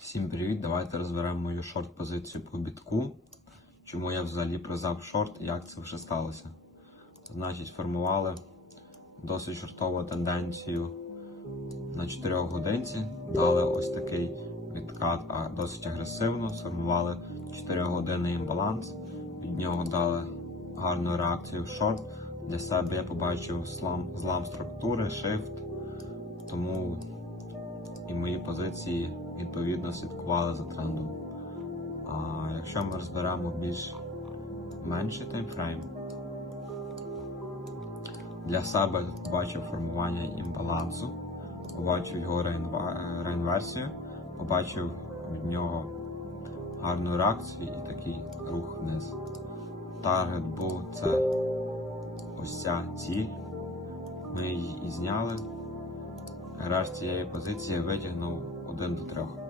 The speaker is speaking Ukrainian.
Всім привіт! Давайте розберемо мою шорт-позицію по бітку. Чому я взагалі призав шорт і як це вже сталося. Значить, формували досить шортову тенденцію на 4 годинці. Дали ось такий відкат, а досить агресивно. Сформували 4 години імбаланс. Від нього дали гарну реакцію в шорт. Для себе я побачив слам, злам структури, shift. Тому і мої позиції відповідно слідкували за трендом. А якщо ми розберемо більш менший таймфрейм, для себе побачив формування імбалансу, побачив його реінверсію, побачив від нього гарну реакцію і такий рух вниз. Таргет був це ось ця ціль. Ми її і зняли. Граш цієї позиції витягнув 1 до 3.